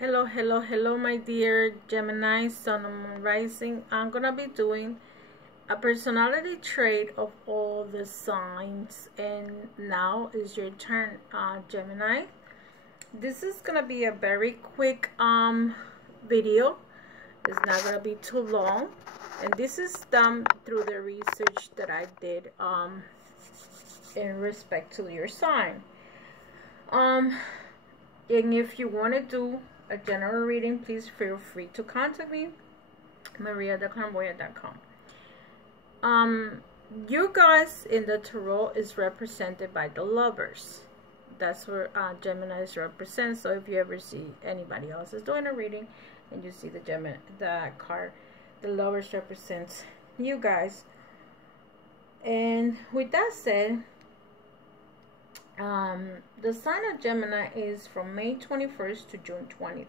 Hello, hello, hello, my dear Gemini, Sun and Moon Rising. I'm gonna be doing a personality trait of all the signs, and now is your turn, Gemini. This is gonna be a very quick video. It's not gonna be too long, and this is done through the research that I did in respect to your sign. And if you want to do a general reading, please feel free to contact me, maria@clairvoyant.com. You guys in the tarot is represented by the lovers. That's where Gemini is represented. So if you ever see anybody else is doing a reading and you see the Gemini, the card, the lovers represents you guys. And with that said, the sign of Gemini is from May 21st to June 20th.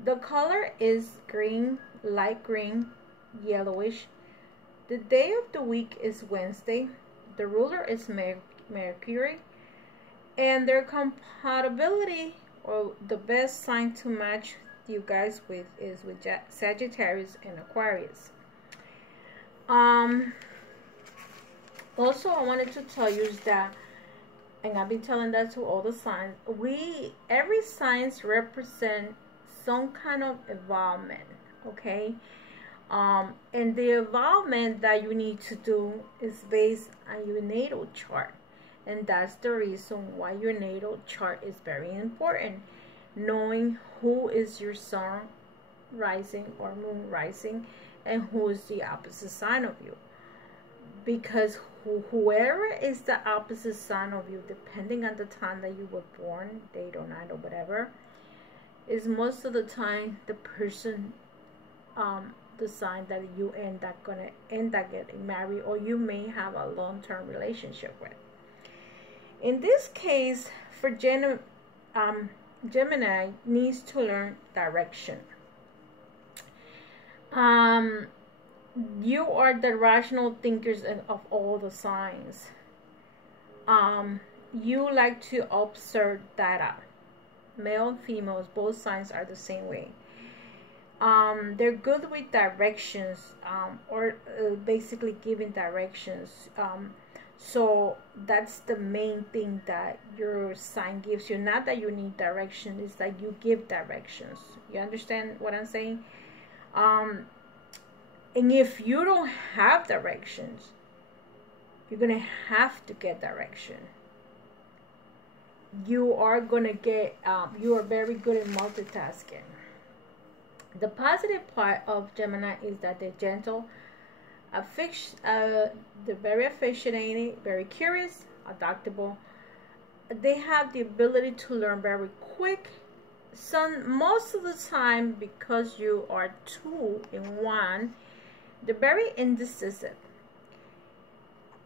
The color is green, light green, yellowish. The day of the week is Wednesday. The ruler is Mercury. And their compatibility, or the best sign to match you guys with, is with Sagittarius and Aquarius. Also, I wanted to tell you is that, and I'll be telling that to all the signs, every signs represent some kind of involvement, okay? And the involvement that you need to do is based on your natal chart. And that's the reason why your natal chart is very important. Knowing who is your sun rising or moon rising and who is the opposite sign of you. Because whoever is the opposite sign of you, depending on the time that you were born, date or night or whatever, is most of the time the person, the sign that you gonna end up getting married, or you may have a long-term relationship with. In this case, for Gemini needs to learn direction. You are the rational thinkers of all the signs. You like to observe data. Male and females, both signs are the same way. They're good with directions, or basically giving directions. So that's the main thing that your sign gives you. Not that you need direction, it's that you give directions. You understand what I'm saying? And if you don't have directions, you're going to have to get direction. You are going to get, you are very good at multitasking. The positive part of Gemini is that they're gentle, they're very affectionate, very curious, adaptable. They have the ability to learn very quick. Most of the time, because you are two in one, they're very indecisive,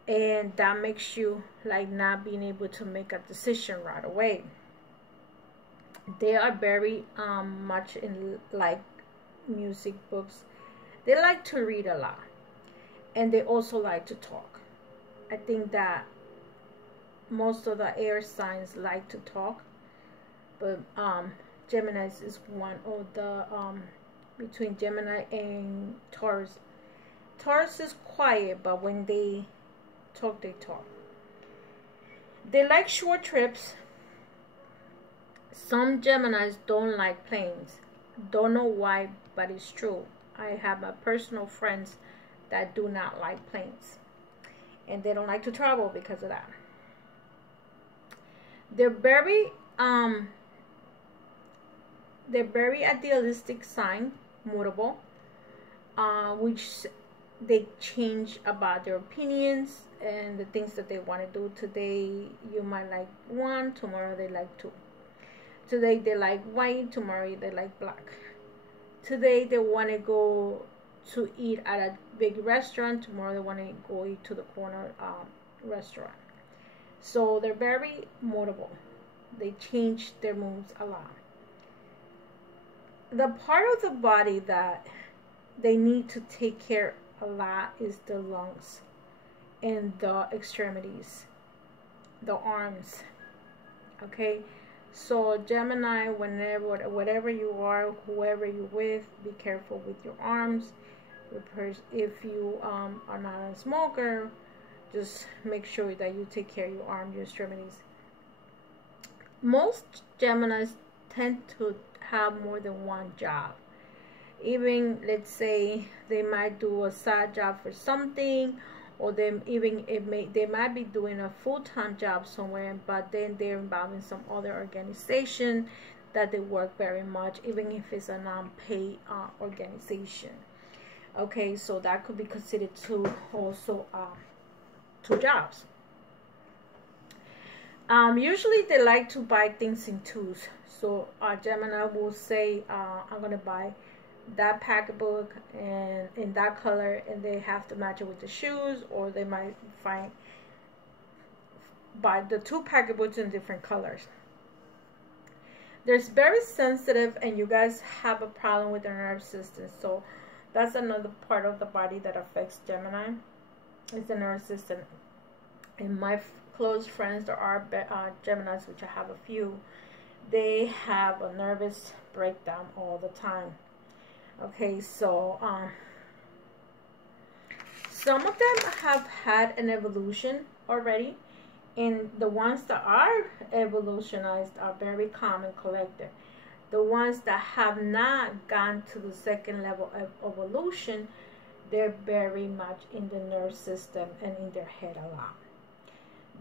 and that makes you like not being able to make a decision right away. They are very much in like music, books. They like to read a lot, and they also like to talk. I think that most of the air signs like to talk, but Gemini is one of the between Gemini and Taurus. Taurus is quiet, but when they talk, they talk. They like short trips. Some Geminis don't like planes. Don't know why, but it's true. I have my personal friends that do not like planes, and they don't like to travel because of that. They're very idealistic sign, mutable, which they change about their opinions and the things that they want to do. Today you might like one, tomorrow they like two. Today they like white, tomorrow they like black. Today they want to go to eat at a big restaurant, tomorrow they want to go eat to the corner restaurant. So they're very mutable. They change their moods a lot. The part of the body that they need to take care a lot is the lungs and the extremities, the arms. Okay, So Gemini, whatever you are, whoever you're with, be careful with your arms. If you are not a smoker, just make sure that you take care of your arm, your extremities. Most Geminis tend to have more than one job. Even, let's say, they might do a side job for something, or they might be doing a full-time job somewhere, but then they're involved in some other organization that they work very much, even if it's a non-paid organization. Okay, so that could be considered also two jobs. Usually they like to buy things in twos. So Gemini will say, I'm going to buy that pocketbook and in that color, and they have to match it with the shoes, or they might buy the two pocketbooks in different colors. They're very sensitive, and you guys have a problem with their nervous system. So that's another part of the body that affects Gemini, is the nervous system. And my close friends, there are Geminis, which I have a few, they have a nervous breakdown all the time. Okay, so some of them have had an evolution already, and the ones that are evolutionized are very calm and collected. The ones that have not gone to the second level of evolution, they're very much in the nervous system and in their head a lot.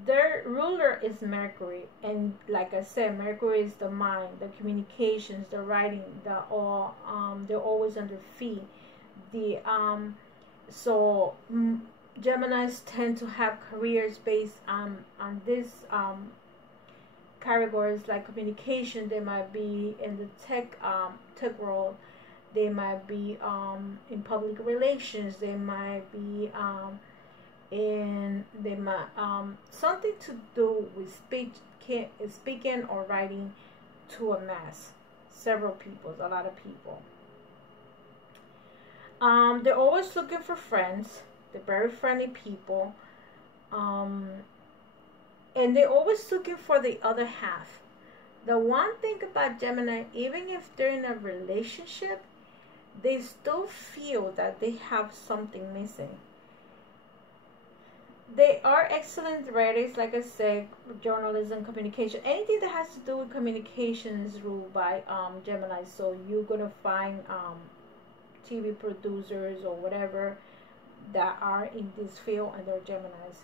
Their ruler is Mercury, and like I said, Mercury is the mind, the communications, the writing, they're always on their feet. So Geminis tend to have careers based on this categories like communication. They might be in the tech world. They might be in public relations. They might be something to do with speaking or writing to a mass, several people, a lot of people. They're always looking for friends. They're very friendly people, and they're always looking for the other half. The one thing about Gemini, even if they're in a relationship, they still feel that they have something missing. They are excellent writers, like I said, journalism, communication. Anything that has to do with communication is ruled by Gemini. So you're going to find TV producers or whatever that are in this field, and they're Geminis.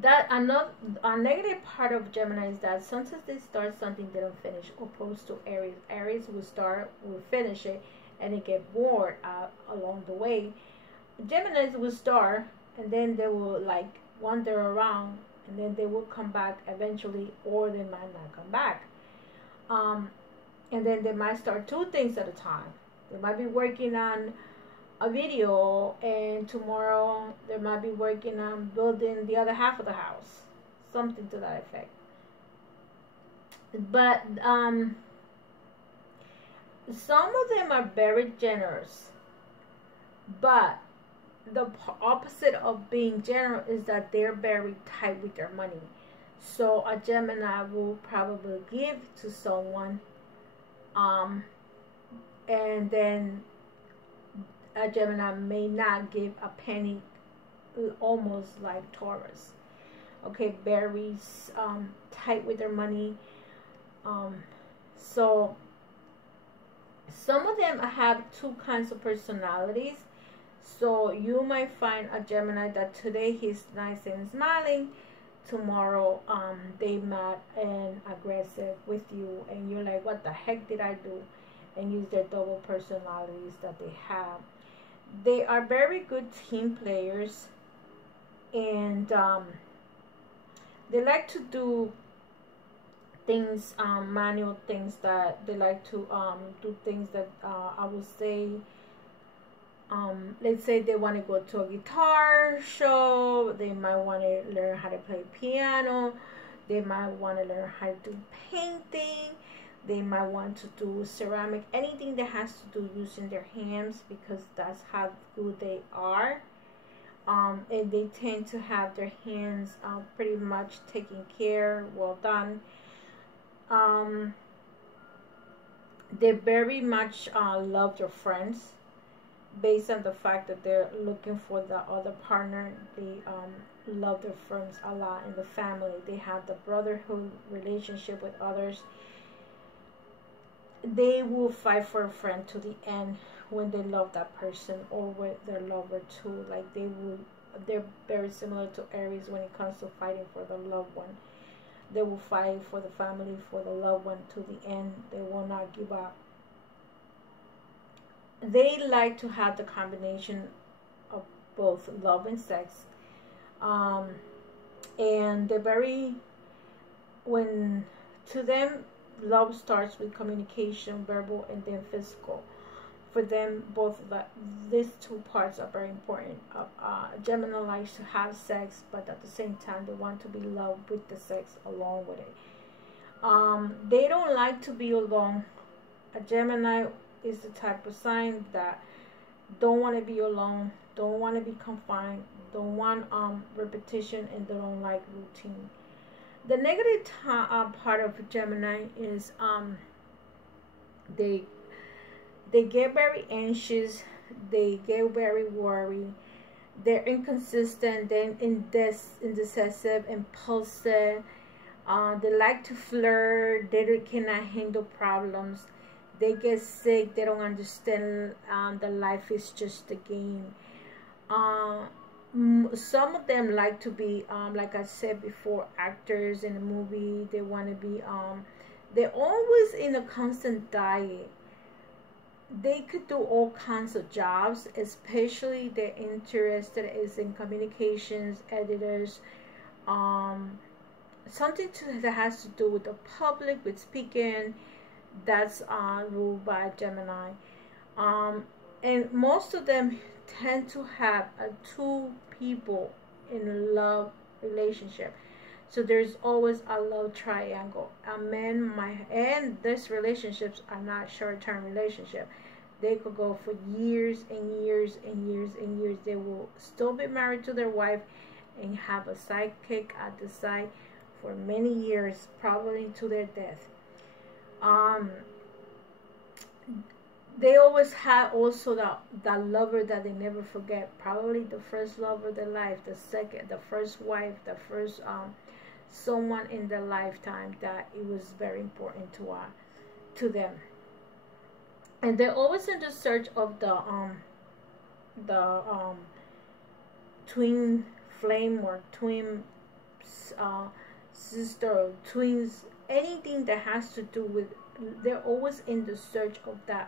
That a negative part of Gemini is that sometimes they start something they don't finish, opposed to Aries. Aries will finish it, and they get bored along the way. Geminis will start, and then they will like wander around, and then they will come back eventually, or they might not come back. And then they might start two things at a time. They might be working on a video, and tomorrow they might be working on building the other half of the house, something to that effect. But some of them are very generous, but the opposite of being generous is that they're very tight with their money. So a Gemini will probably give to someone, and then a Gemini may not give a penny, almost like Taurus. Okay, very tight with their money. So some of them have two kinds of personalities. So you might find a Gemini that today he's nice and smiling, tomorrow they mad and aggressive with you, and you're like, what the heck did I do? And use their double personalities that they have. They are very good team players, and they like to do things, manual things, that they like to do things that I would say, let's say they want to go to a guitar show, they might want to learn how to play piano, they might want to learn how to do painting, they might want to do ceramic, anything that has to do using their hands, because that's how good they are. And they tend to have their hands pretty much taken care, well done. They very much love their friends, based on the fact that they're looking for the other partner. They love their friends a lot in the family. They have the brotherhood relationship with others. They will fight for a friend to the end when they love that person, or with their lover too. Like they're very similar to Aries when it comes to fighting for the loved one. They will fight for the family, for the loved one to the end. They will not give up. They like to have the combination of both love and sex. And they're very, when to them, love starts with communication, verbal and then physical. For them, both these two parts are very important. Gemini likes to have sex, but at the same time, they want to be loved with the sex along with it. They don't like to be alone. A Gemini is the type of sign that don't want to be alone, don't want to be confined, don't want repetition, and they don't like routine. The negative part of Gemini is they get very anxious, they get very worried, they're inconsistent, they're indecisive, impulsive. They like to flirt, they cannot handle problems. They get sick. They don't understand that life is just a game. Some of them like to be, like I said before, actors in a movie. They want to be, they're always in a constant diet. They could do all kinds of jobs, especially they're interested is in communications, editors, something that has to do with the public, with speaking. That's ruled by Gemini. And most of them tend to have two people in a love relationship. So there's always a love triangle. A man might, and these relationships are not short-term relationship. They could go for years and years and years and years. They will still be married to their wife and have a sidekick at the side for many years, probably to their death. They always have also that lover that they never forget. Probably the first love of their life, the second, the first wife, the first someone in their lifetime that it was very important to them. And they're always in the search of the twin flame or twin sister or twins, anything that has to do with, they're always in the search of the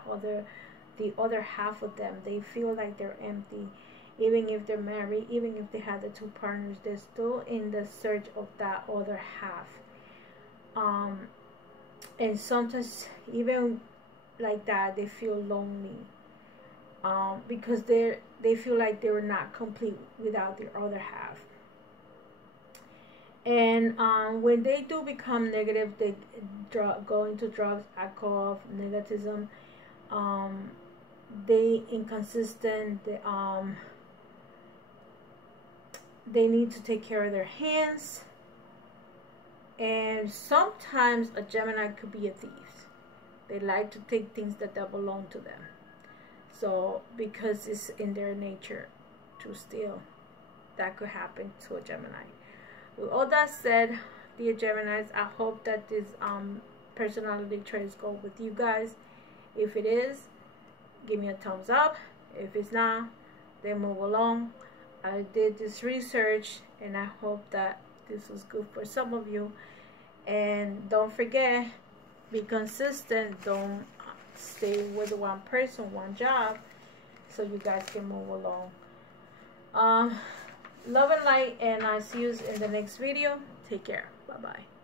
other half of them. They feel like they're empty, even if they're married, even if they have the two partners, they're still in the search of that other half. And sometimes even like that, they feel lonely, because they feel like they're not complete without their other half. And when they do become negative, they go into drugs, alcohol, negativism. They inconsistent. They need to take care of their hands. And sometimes a Gemini could be a thief. They like to take things that belong to them. So because it's in their nature to steal, that could happen to a Gemini. With all that said, dear Geminis, I hope that this personality traits go with you guys. If it is, give me a thumbs up. If it's not, then move along. I did this research and I hope that this was good for some of you. And don't forget, be consistent. Don't stay with one person, one job, so you guys can move along. Love and light, and I'll see you in the next video. Take care. Bye bye.